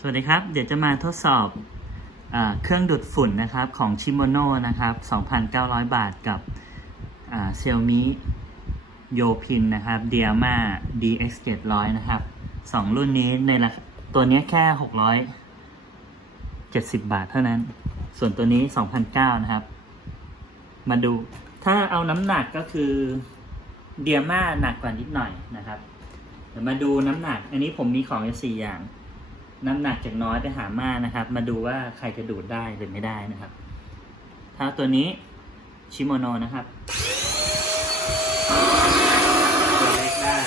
สวัสดีครับ เดี๋ยวจะมาทดสอบอเครื่องดูดฝุ่นนะครับของชิโมโนนะครับ 2,900 บาทกับเซลมิโยพินนะครับเดียมา DX 700นะครับสองรุ่นนี้ในราคาตัวเนี้ยแค่ 670 บาทเท่านั้น ส่วนตัวนี้ 2,900 นะครับ มาดู ถ้าเอาน้ำหนักก็คือเดียมาหนักกว่านิดหน่อยนะครับเดี๋ยวมาดูน้ำหนัก อันนี้ผมมีของอยู่สี่อย่าง น้ำหนักจากน้อยไปหามากนะครับ มาดูว่าใครจะดูดได้หรือไม่ได้นะครับ ถ้าตัวนี้ชิโมโนนะครับตัวเล็กได้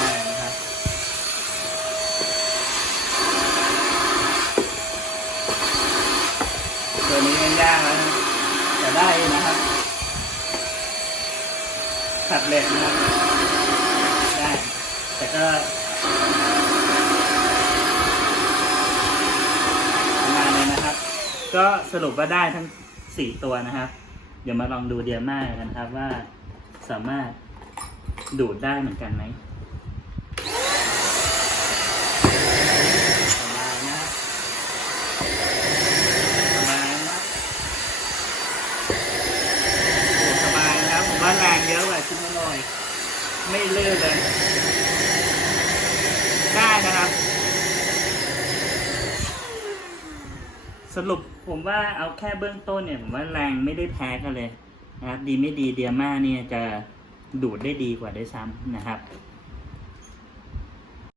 ได้นะครับ ตัวนี้ยังยากแล้วนะแต่ได้นะครับขัดเหล็กนะครับ ได้ แต่ก็ประมาณนี้นะครับ ก็สรุปว่าได้ทั้งสี่ตัวนะครับ เดี๋ยวมาลองดูเดียม่ากันครับว่าสามารถดูดได้เหมือนกันไหมสบายนะสบายนะสบายครับผมว่าแรงเยอะกว่าชิ้นน้อยไม่เลื่อนเลย ได้นะครับ ส รุปผมว่าเอาแค่เบื้องต้นเนี่ย ผมว่าแรงไม่ได้แพ้กันเลยนะครับ ดีไม่ดีเดียม่าเนี่ยจะดูดได้ดีกว่าได้วยซ้ำนะครับ